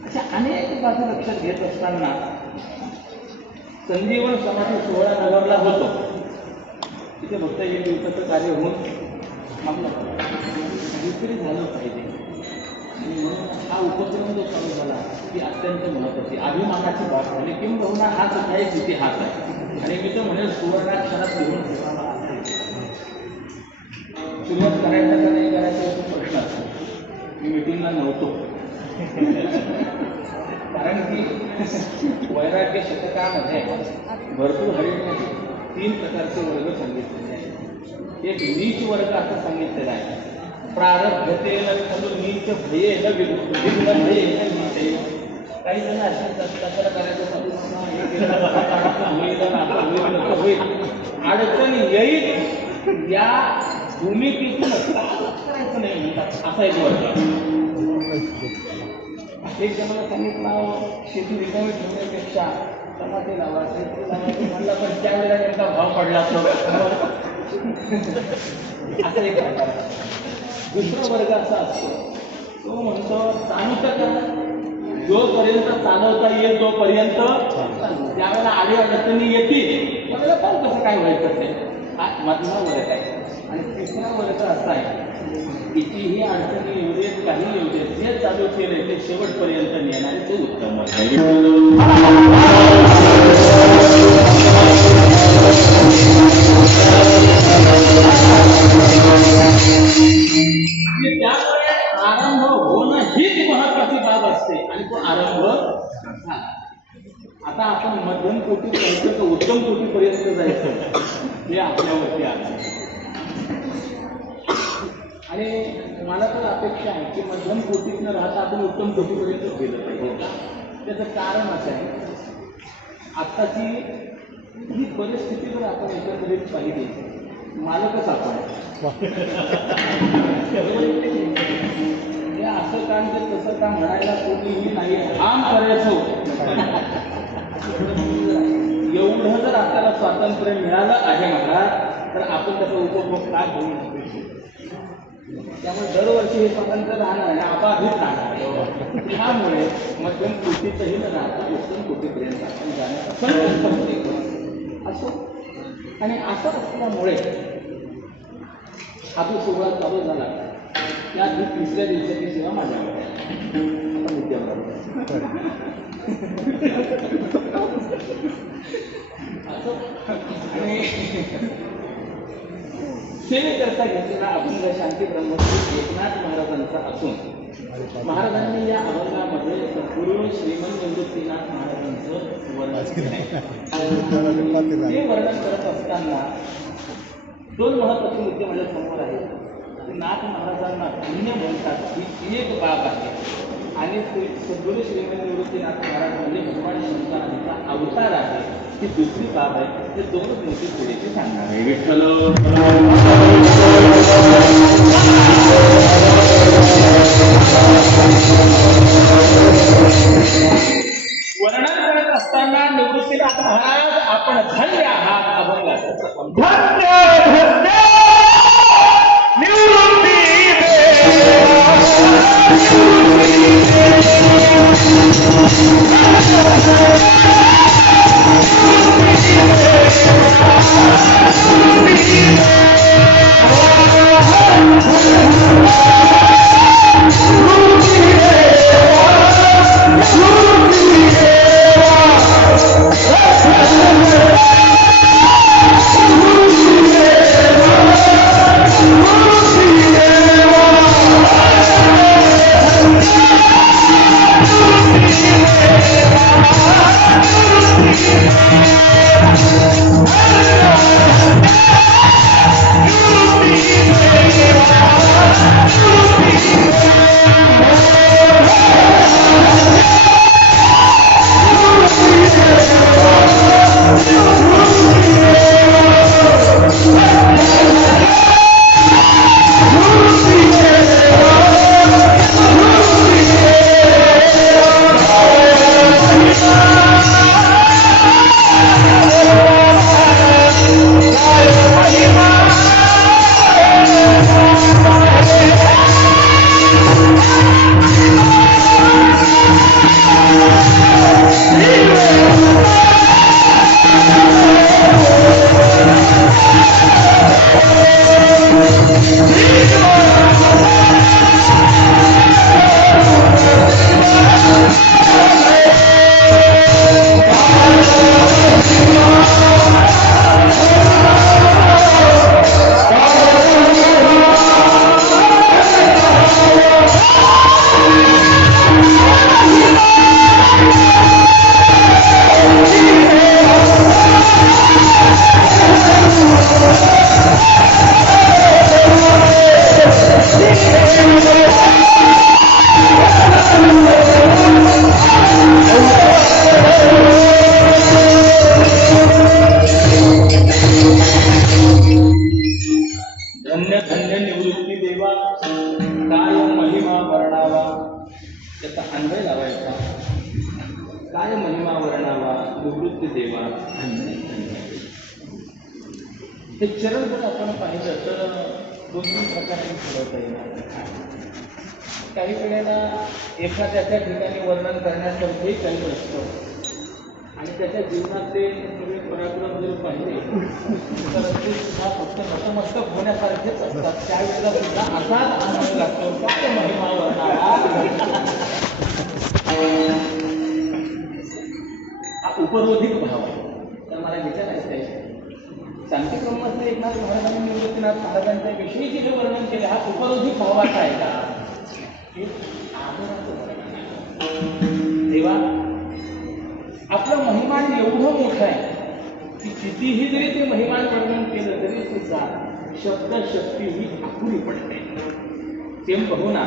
अशा अनेक बाजू लक्षात घेत असताना संजीवन समाधी सोहळा नगरला होतो. तिथे फक्त 1 दिवसाचं कार्य होऊन आपलं काहीतरी झालं पाहिजे. हा उपक्रम जो चालू झाला ती अत्यंत महत्त्वाची अभिमानाची बाब झाली. किंबहुना हा सुद्धा एक इतिहास आहे आणि मी तो म्हणेल सुवर्णाक्षरात लिहून ठेवावा असेल. सुरुवात करायचा का नाही करायचा तो प्रश्न असतो. मी मिटिंगला नव्हतो कारण की वैराग्य शतकामध्ये भरपूर हरिणाचे 3 प्रकारचे वर्ग सांगितलेले आहेत. एक नीच वर्ग असं सांगितलेला आहे, प्रारब्धते न खलु नीच भये न विघ्न भये न नीचे. काही जण असे कशाला करायचं होईल, अडचण येईल या भूमिकेतून करायचं नाही म्हणतात, असा एक वर्ग. एक जणाला सांगितलं शेती रिकामी ठेवण्यापेक्षा टमाटे लावायचे म्हणला, पण त्यावेळेला नेमका भाव पडला असा एक प्रकार. दुसरा वर्ग असा असतो तो म्हणतो चालूच का, जोपर्यंत चालवता येईल तोपर्यंत ज्यावेळेला आडी अडचणी येतील त्यावेळेला पण कसं काय व्हायचं ते. हा मधला वर्ग आहे. आणि तिसरा वर्ग असा आहे, कितीही अडचणी येऊ देत, काही येऊ देत, जे चालू केले ते शेवटपर्यंत नेणारे ते उत्तम वर्ग आहे. त्यामुळे आरंभ होणं हीच महत्वाची बाब असते आणि तो आरंभ झाला. आता आपण मध्यम कोटी जायचं तर उत्तम कोटीपर्यंत जायचं हे आपल्यावरती आहे. आणि मला तर अपेक्षा आहे की मध्यम कोटीत न राहता आपण उत्तम कोटीपर्यंत गेलं पाहिजे. त्याचं कारण असं आहे, आत्ताची ही परिस्थिती जर आपण एकंदरीत पाहिली, मालकच आपण हे असं काम जर तसं काम म्हणायला कोणीही नाही, काम करायचं एवढं जर आपल्याला स्वातंत्र्य मिळालं आहे मला, तर आपण त्याचा उपभोग काय घेऊ शकतो. त्यामुळे दरवर्षी हे स्वातंत्र्य राहणार आणि अबाधित राहणार. त्यामुळे मध्यम कोटीतही न राहता उत्तम कोटीपर्यंत आपण जाण्याचा संकल्प असो. आणि असं असल्यामुळे हा जो सोहळा चालू झाला त्या तिसऱ्या दिवसाची सेवा माझ्यावर आता मुद्द्यावर असं. आणि सेवेकरता घेतलेला अभंग शांती ब्रह्मश्री एकनाथ महाराजांचा असून महाराजांनी या अभंगामध्ये सद्गुरू श्रीमंत निवृत्तीनाथ महाराजांचं वर्णन केलं. ते वर्णन करत असताना दोन महत्त्वाचे मुद्दे माझ्या समोर आहेत. नाथ महाराजांना धन्य म्हणतात ही एक बाब आहे, आणि सद्गुरू श्रीमंत निवृत्तीनाथ महाराज म्हणजे भगवान शंकराचा अवतार आहे ही दुसरी बाब आहे. हे दोनच मोठी पिढीची सांगणार आहे. विठ्ठल वर्णन करत असताना निवृत्तीनाथ महाराज आपण धन्य आहात अभंगाचा हे चरण जर आपण पाहिलं तर दोन तीन प्रकारे ठरवता येणार. काही वेळेला एखाद्याच्या ठिकाणी वर्णन करण्यासारखे काही नसतं आणि त्याच्या जीवनातले सगळे पराक्रम जर पाहिले तर ते सुद्धा फक्त नतमस्तक होण्यासारखेच असतात. त्यावेळेला सुद्धा असाच आनंद लागतो. काय महिमा वर्णावा. हा उपरोधिक भाव आहे. तर मला विचारायचं आहे, शांती ब्रह्मश्री एकनाथ महाराजांनी निवृत्तीनाथ महाराजांच्या विषयी जे वर्णन केले हा उपरोधिक भावाचा आहे का? हे आदराचं वर्णन आहे. तेव्हा आपलं महिमान एवढं मोठं आहे की कितीही जरी ते महिमान वर्णन केलं तरी सुद्धा शब्दशक्ती ही अपुरी पडते. ते बघू ना,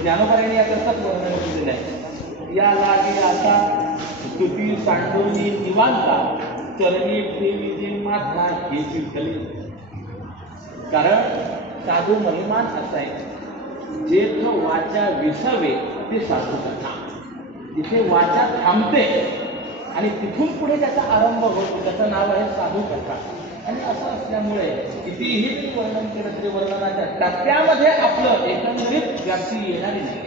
ज्ञानोबारायने याकरताच वर्णन केलेलं आहे. या लागे आता स्तुती सांडोनी निवांता चरणी ठेवी जे माथा हे चिंतले. कारण साधू महिमान असाय जेथ वाचा विसावे ते साधू कथा. जिथे वाचा थांबते आणि तिथून पुढे त्याचा आरंभ होतो त्याचं नाव आहे साधू कथा. आणि असं असल्यामुळे कितीही वर्णन केलं तरी वर्णनाच्या टप्प्यामध्ये आपलं एकंदरीत व्याप्ती येणारी नाही.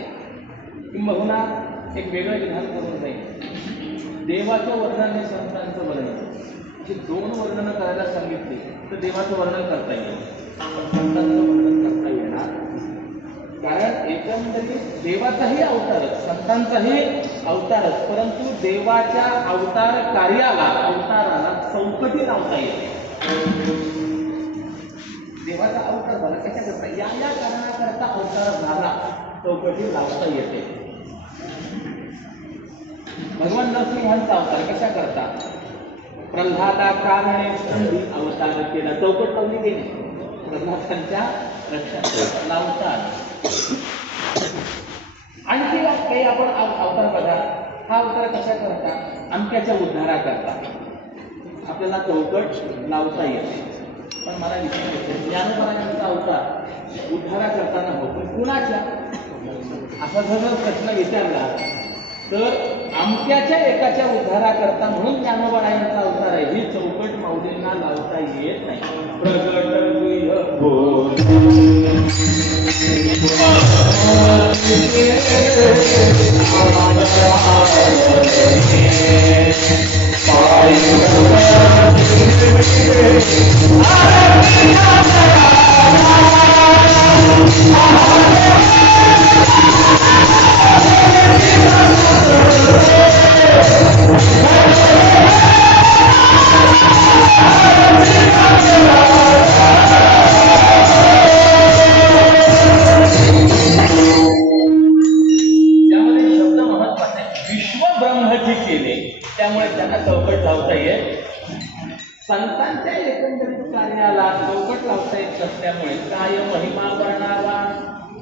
किंबहुना एक वेगळं विधान करून जाईल. देवाचं वर्णन हे संतांचं वर्णन. जे दोन वर्णनं करायला सांगितली तर देवाचं वर्णन करता येईल, संतांचं वर्णन करता येणार. कारण एकंदरीत देवाचाही अवतारच संतांचाही अवतारच, परंतु देवाच्या अवतार कार्याला अवताराला चौकटी लावता येते. देवाचा अवतार झाला कशाकरता? या या कारणाकरता अवतार झाला, चौकटी लावता येते. भगवान नरसिंहांचा अवतार कशा करता? प्रल्हादा कारणे संधी अवतार केला, चौकट लावली गेली. प्रल्हादांच्या रक्षण लावतात. आणखी काही आपण अवतार बघा. हा अवतार कशा करता? अमक्याच्या उद्धारा करता. आपल्याला चौकट लावता येते. पण मला विचारायचं, ज्ञानोबारायांचा अवतार उद्धारा करताना होतो कुणाच्या? असा जर प्रश्न विचारला तर अमक्याच्या एकाच्या उद्धारा करता म्हणून ज्ञानोबारायांचा अवतार आहे. ही चौकट माऊलींना लावता येत नाही. प्रगट त्यामुळे त्यांना चौकट लावता येत. संतांच्या एकंदरीत कार्याला चौकट लावता येत नसल्यामुळे काय महिमा वर्णावा.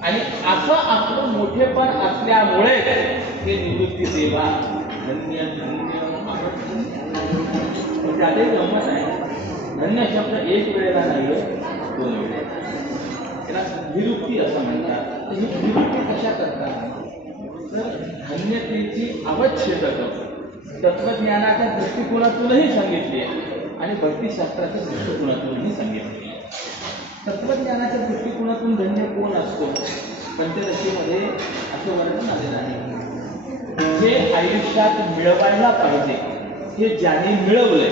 आणि असं आपलं मोठेपण असल्यामुळे हे निवृत्ती देवा धन्य धन्य. त्यातही गंमत आहे. धन्य शब्द एक वेळेला नाही, दोन वेळेला. त्याला विरुक्ती असं म्हणतात. ही विरुक्ती कशा करतात? तर धन्यतेची अवच्छेदक तत्वज्ञानाच्या दृष्टिकोनातूनही सांगितली आणि भक्तिशास्त्राच्या दृष्टिकोनातूनही सांगितली. तत्वज्ञानाच्या दृष्टिकोनातून धन्य कोण असतो? पंचदशीमध्ये असं वर्णन आलेलं आहे. जे आयुष्यात मिळवायला पाहिजे हे ज्याने मिळवलंय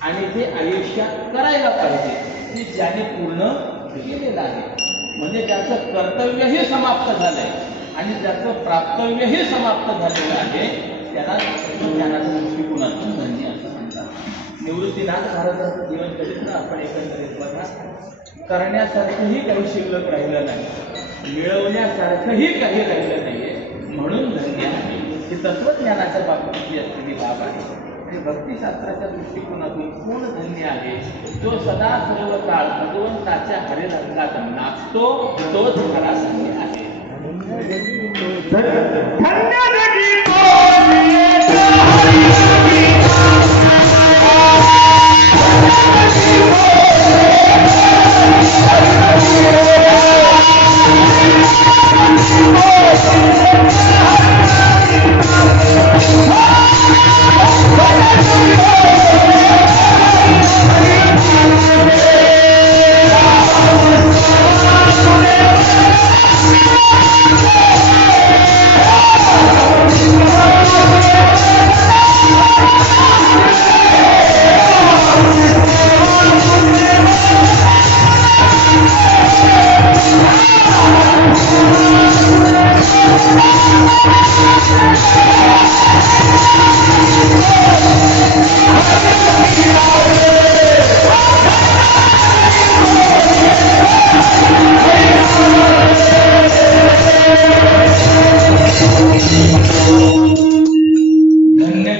आणि जे आयुष्यात करायला पाहिजे हे ज्याने पूर्ण केलेलं आहे. म्हणजे ज्याचं कर्तव्यही समाप्त झालंय आणि ज्याचं प्राप्तव्यही समाप्त झालेलं आहे त्याला तत्वज्ञानाच्या दृष्टिकोनातून धन्य असं म्हणतात. निवृत्तीनाथ महाराजांचं जीवन चरित्र आपण एकंदरीत बघा. करण्यासारखंही काही शिल्लक राहिलं नाही, मिळवण्यासारखंही काही राहिलं नाहीये, म्हणून धन्य आहे. ही तत्वज्ञानाच्या बाबतीतली असलेली बाब आहे. आणि भक्तिशास्त्राच्या दृष्टिकोनातून कोण धन्य आहे? जो सदा सर्व काळ भगवंताच्या हरिरंगात नाचतो तोच खरा धन्य आहे. धन्य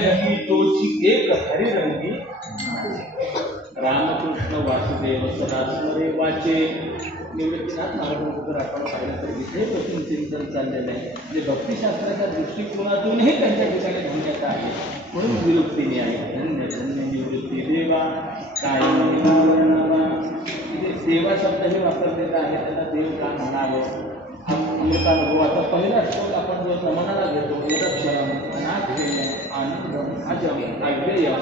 जगी तोची एक हरिरंगी रामकृष्ण वासुदेव सदा स्मरे वाचे. निवृत्तीनाथ महाराजांचं जर आपण पाहिलं तर इथेपासून चिंतन चाललेलं आहे. म्हणजे भक्तिशास्त्राच्या दृष्टिकोनातूनही त्यांच्या ठिकाणी धन्यता आहे, म्हणून विरुक्तीने आहे. धन्य धन्य निवृत्ती देवा काय वर्णावा. इथे सेवा शब्दही वापरलेला आहे. त्याला देव का म्हणावं. अमृतानुभवाचा पहिला श्लोक आपण जो नमनाला घेतो, यदक्षरम अनाध्येयम आनंदम अजम अव्यय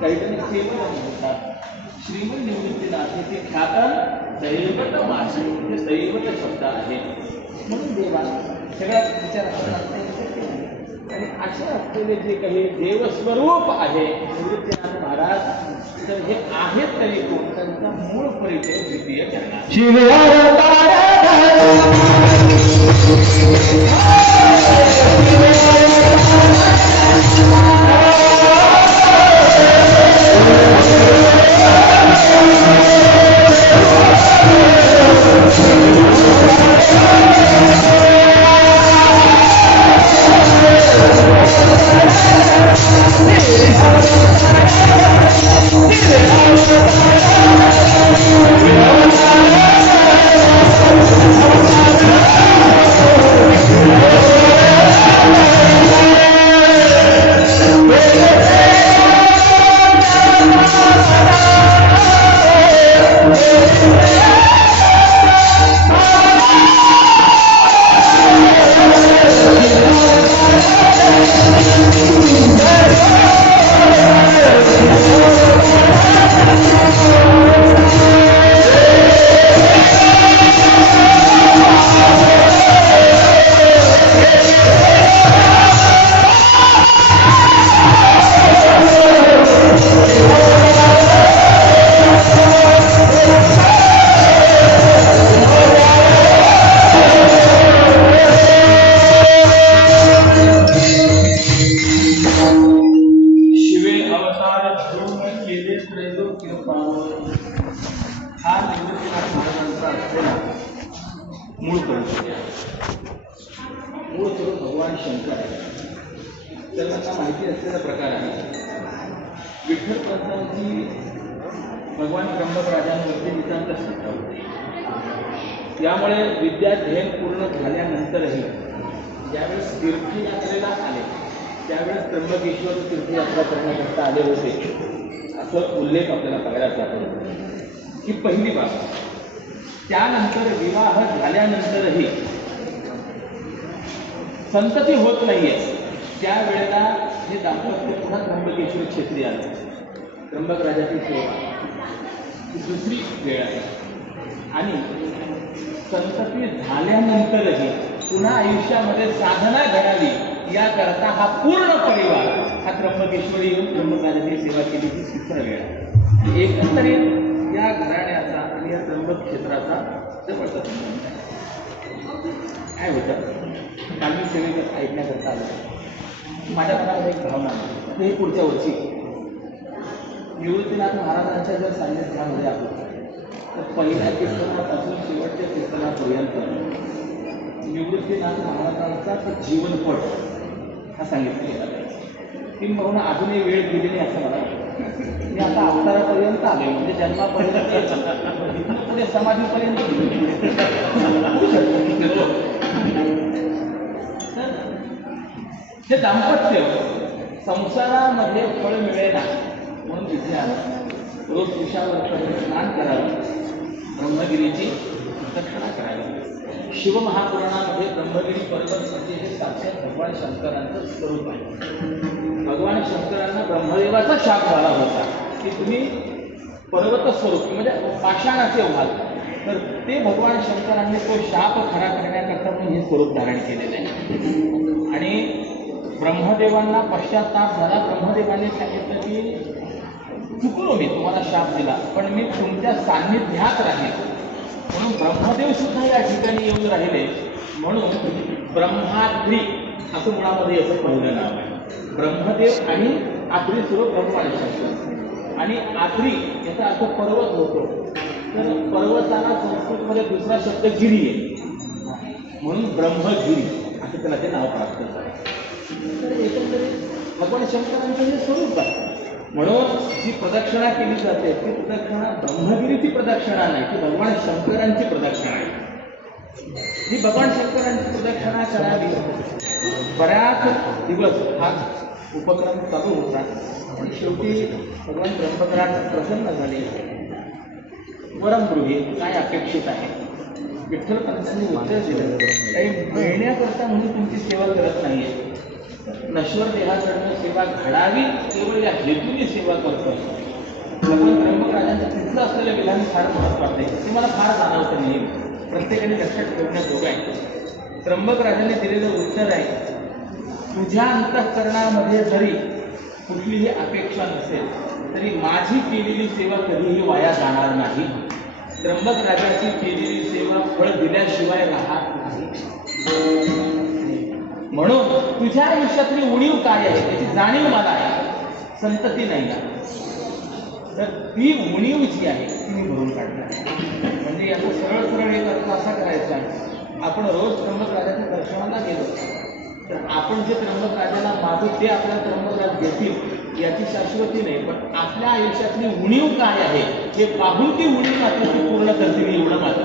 काहीतरी केवळ म्हणतात. श्रीमंत निवृत्तीनाथाचे ख्यातन दैवत वाचन म्हणजे दैवत शब्द आहे. म्हणून देवा सगळ्यात विचार आणि अशा असलेले जे काही देवस्वरूप आहे निवृत्तीनाथ महाराज, तर हे आहेत तरी कोण, त्यांचा मूळ परिचय द्वितीय करणार. भगवान शंकर तर आता माहिती असलेला प्रकार आहे. विठ्ठल पंतांची भगवान त्र्यंबक राजांवरती नितांत श्रद्धा होती. त्यामुळे विद्याध्ययन पूर्ण झाल्यानंतरही ज्यावेळेस तीर्थयात्रेला आले त्यावेळेस त्र्यंबकेश्वर तीर्थयात्रा करण्याकरता आले होते असं उल्लेख आपल्याला पाहायला सापडतो. ही पहिली बाब. त्यानंतर विवाह झाल्यानंतरही संतती होत नाहीये त्यावेळेला हे दाम्पत्य पुन्हा त्र्यंबकेश्वर क्षेत्री आलं. त्र्यंबक राजाची सेवा ही दुसरी वेळ आहे. आणि संतती झाल्यानंतरही पुन्हा आयुष्यामध्ये साधना घडावी याकरता हा पूर्ण परिवार हा त्र्यंबकेश्वरी येऊन त्र्यंबक राजाची सेवा केली ही तिसरा वेळ आहे. एकंदरीत या घराण्याचा आणि या त्र्यंबक क्षेत्राचा जबरदस्त संबंध आहे. काय होतं मानवी सेवेत ऐकण्याकरता आलं. माझ्या मनात एक भावना आहे हे पुढच्या वर्षी निवृत्तीनाथ महाराजांच्या जर सान्निध्यामध्ये आलो तर पहिल्या कीर्तनापासून शेवटच्या कीर्तनापर्यंत निवृत्तीनाथ महाराजांचा जीवनपट हा सांगितलेला आहे. ती म्हणून अजूनही वेळ गेली नाही असं मला वाटतं. मी आता अवतारापर्यंत आले म्हणजे जन्मापर्यंत पुढे समाधीपर्यंत हे दाम्पत्य संसारामध्ये फळ मिळेना म्हणून तिथे आलं. रोज विषावर स्नान करावं, ब्रह्मगिरीची प्रदक्षिणा करावी. शिवमहापुराणामध्ये ब्रह्मगिरी पर्वत म्हणजे हे साक्षात भगवान शंकरांचं स्वरूप आहे. भगवान शंकरांना ब्रह्मदेवाचा शाप झाला होता की तुम्ही पर्वत स्वरूप म्हणजे पाषाणाचे व्हाल, तर ते भगवान शंकरांनी तो शाप खरा करण्याकरता म्हणून हे स्वरूप धारण केलेलं आहे. आणि ब्रह्मदेवांना पश्चाताप झाला. ब्रह्मदेवाने सांगितलं की चुकलो मी, तुम्हाला शाप दिला, पण मी तुमच्या सान्निध्यात राहील. म्हणून ब्रह्मदेव सुद्धा या ठिकाणी येऊन राहिले. म्हणून ब्रह्माद्री असं मुळामध्ये याचं पहिलं नाव आहे. ब्रह्मदेव आणि आखरी स्वरूप भगवान शंकर. आणि आखरी याचा अर्थ पर्वत होतो. तर पर्वताला संस्कृतमध्ये दुसरा शब्द गिरी आहे, म्हणून ब्रह्मगिरी असं त्याला ते नाव प्राप्त झालं. तर एकंदरीत भगवान शंकरांचं हे स्वरूप आहे. म्हणून जी प्रदक्षिणा केली जाते ती प्रदक्षिणा ब्रह्मगिरीची प्रदक्षिणा नाही, ती भगवान शंकरांची प्रदक्षिणा आहे. ही भगवान शंकरांची प्रदक्षिणा करावी. बऱ्याच दिवस हा उपक्रम चालू होता आणि शेवटी भगवान त्र्यंबकराज प्रसन्न झाले. वरमगृहे काय अपेक्षित आहे, विठ्ठल पंतांनी उत्तर दिलं, काही मिळण्याकरता म्हणून तुमची सेवा करत नाहीये, नश्वर देहाकडनं सेवा घडावी केवळ या हेतूने सेवा करतो. भगवान त्र्यंबकराजांचं तिथलं असलेलं विधान फार महत्वाचं आहे, ते मला फार जाणवतं नाही, प्रत्येकाने लक्षात ठेवण्याजोगं आहे. त्र्यंबकराजांनी दिलेलं उत्तर आहे, तुझ्या अंतःकरणामध्ये जरी कुठलीही अपेक्षा नसेल तरी माझी केलेली सेवा कधीही वाया जाणार नाही. त्र्यंबकराजाची केलेली सेवा फळ दिल्याशिवाय राहत नाही. म्हणून तुझ्या आयुष्यातली उणीव काय आहे त्याची जाणीव मला आहे, संतती नाही आहे. तर ती उणीव जी आहे ती मी भरून काढणार. म्हणजे याचा सरळ सरळ एक अर्थ असा करायचा आहे, आपण रोज त्र्यंबकराजाच्या दर्शनाला गेलो तर आपण जे त्र्यंबकराजाला मागू ते आपल्याला त्र्यंबकराज देतील याची शाश्वती नाही, पण आपल्या आयुष्यातली उणीव काय आहे हे पाहून ती उणीव मात्र ती पूर्ण करतील एवढं मात्र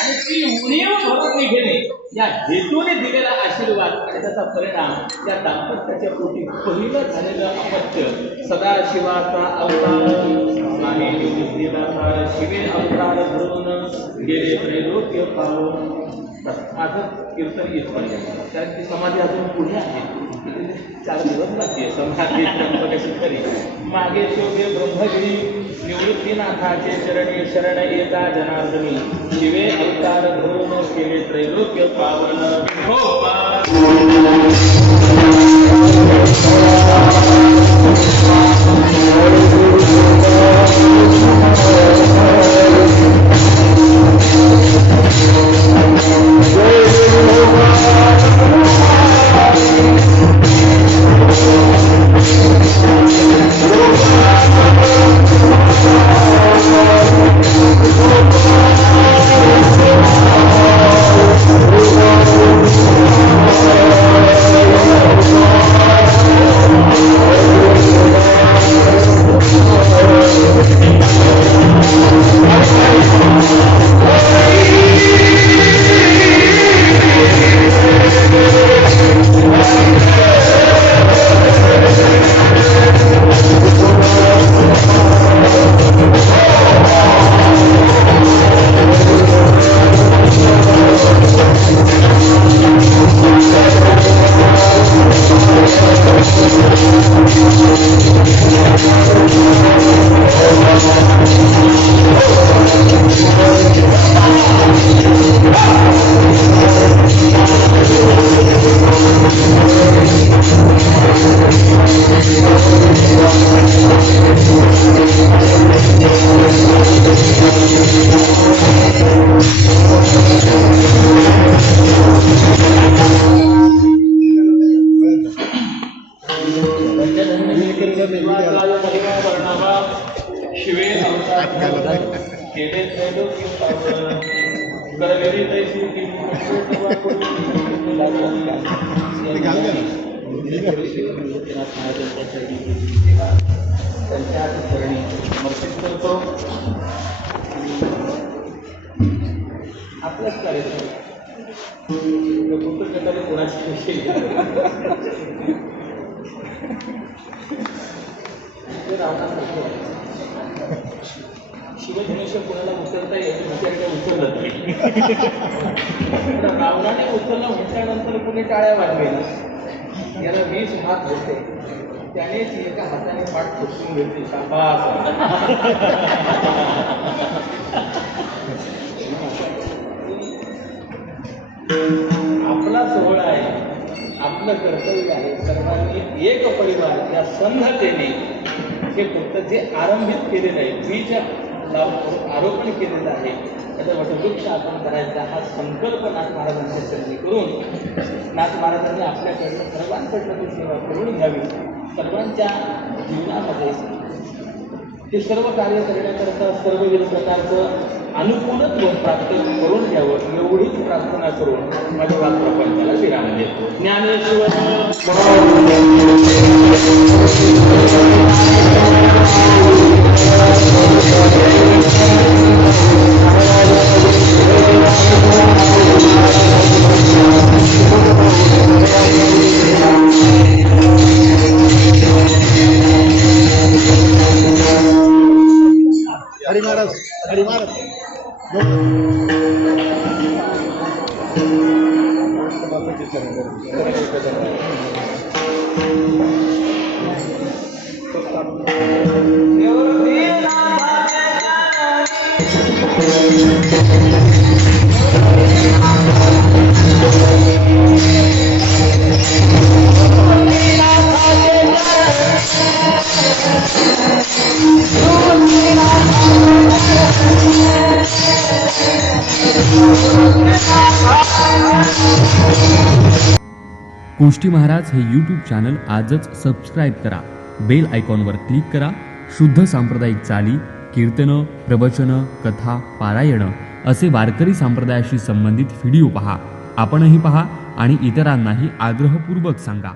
आणि ती उणीव भरून निघेने या हेतूने दिलेला आशीर्वाद आणि त्याचा परिणाम या दाम्पत्याच्या पोटी पहिलं झालेलं अपत्य सदाशिवाचा अवतार नाही निवृत्तीला शिवे अवतार धरून गेले त्रैलोक्य पाहून. माझं कीर्तन येत पाहिजे कारण ती समाधी अजून पुढे आहे, 4 दिवस बाकी आहे. समाधी त्र्यंबकेशी खरी मागे शोभे ब्रह्मगिरी निवृत्तीनाथाचे चरणी शरण येता जनार्दनी शिवे अवतार धरून केले त्रैलोक्य पावन. शिवे केले करलेली तैसी त्यांच्या चरणी समर्पित करतो. आपलंच कार्यक्रम कुठं कोणाची विषय शिवधनुष्य कोणाला उचलता येईल म्हणजे उचलत नाही. रावणाने उचललं म्हटल्यानंतर कुणी टाळ्या वाजवेल. याला 20 हात होते, त्यानेच एका हाताने पाठ ठोकून घेतली. आपला सोहळा आहे, आपलं कर्तव्य आहे, सर्वांनी एक परिवार या संघतेने हे फक्त जे आरंभित केलेलं आहे, बीज आरोपण केलेलं आहे, त्याचा वटवृक्ष आपण करायचा हा संकल्प नाथ महाराजांच्या चरणी करून नाथ महाराजांनी आपल्याकडनं सर्वांकडनं ती सेवा करून घ्यावी. सर्वांच्या जीवनामध्ये हे सर्व कार्य करण्याकरता सर्व प्रकारचं अनुकूलत्व प्राप्त करून घ्यावं एवढीच प्रार्थना करून माझ्या वाक्प्रपंचाला विराम देतो. ज्ञानेश्वर हरी महाराज, हरी महाराज. कोष्टी महाराज हे यूट्यूब चॅनल आजच सबस्क्राईब करा. बेल आयकॉनवर क्लिक करा. शुद्ध सांप्रदायिक चाली, कीर्तनं, प्रवचनं, कथा, पारायणं असे वारकरी संप्रदायाशी संबंधित व्हिडिओ पहा. आपणही पहा आणि इतरांनाही आग्रहपूर्वक सांगा.